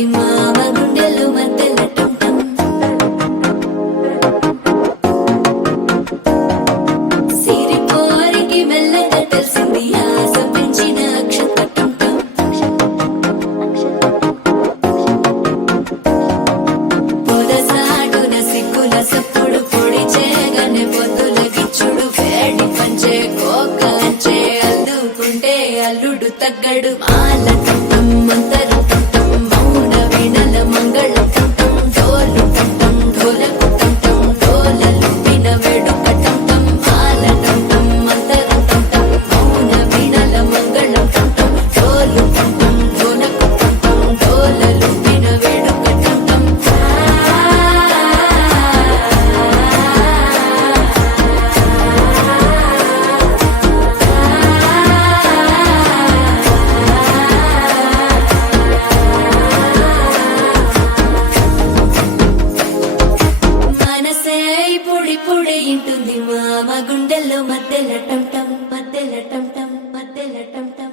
ఇంటుంది మామ గుండెల్లో మధ్యల టం టం సిరిపోరికి మెల్లగా తెలిసింది ఆశ పెంచిన అక్షత టం టం పొదసాటున సిగ్గుల సప్పుడు పొడి చేయగానే పొద్దుల గిచ్చుడు వేడి పంచే కోకలంచే అల్లుకుంటే అల్లుడు తగ్గడు మాల టం టం మంతరం టం టం మౌన వీణల మంగళం టం టం డోలు టం టం ఢోలకు టం టం డోలలు విన వేడుక టం టం మాల టం టం మంతరం టం టం మౌన వీణల మంగళం టం టం డోలు టం టం ఢోలకు టం టం డోలలు విన వేడుక టం టం మనసే పొడి పొడి ఇంటుంది మామ గుండెల్లో మధ్యల టం టం మధ్యల టం టం మధ్యల టం టం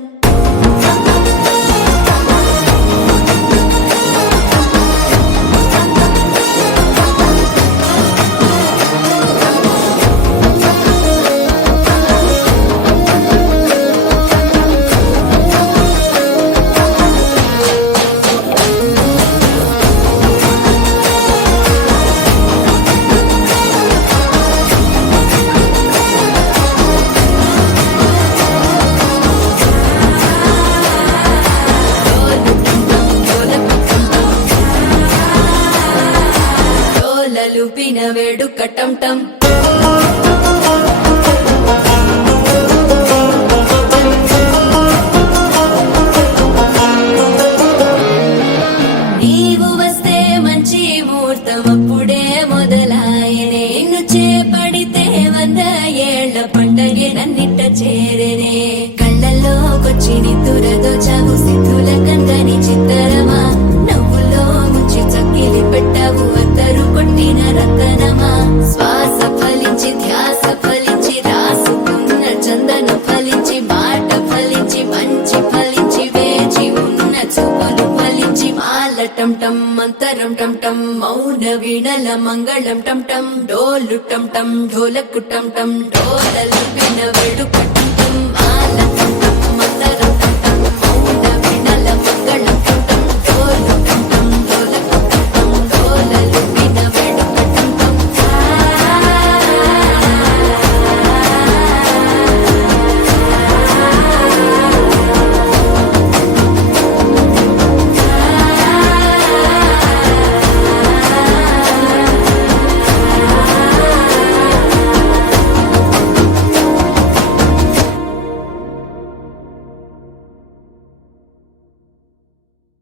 డోలలు పిన వేడుక టం టం నీవు వస్తే మంచి ముహూర్తం అప్పుడే మొదలాయనే నిన్ను చేపడితే 100 ఏళ్ల పండగే నన్నిట్ట చేరనే కళ్ళల్లోకొచ్చి నిద్దురదోచావు సిద్ధుల కందని చిత్తరమా నవ్వులో ముంచి చక్కిలి పెట్టావు అద్దరు కొట్టిన రతనమా శ్వాస ఫలించి ధ్యాస ఫలించి రాసుకున్న చందన ఫలించి మాట ఫలించి మంచి ఫలించి వేచి ఉన్న చూపులు ఫలించి మాల టం టం మంతరం టం టం మౌన వీణల మంగళం టం టం డోలు టం టం ఢోలకు టం టం డోలలు విన వేడుక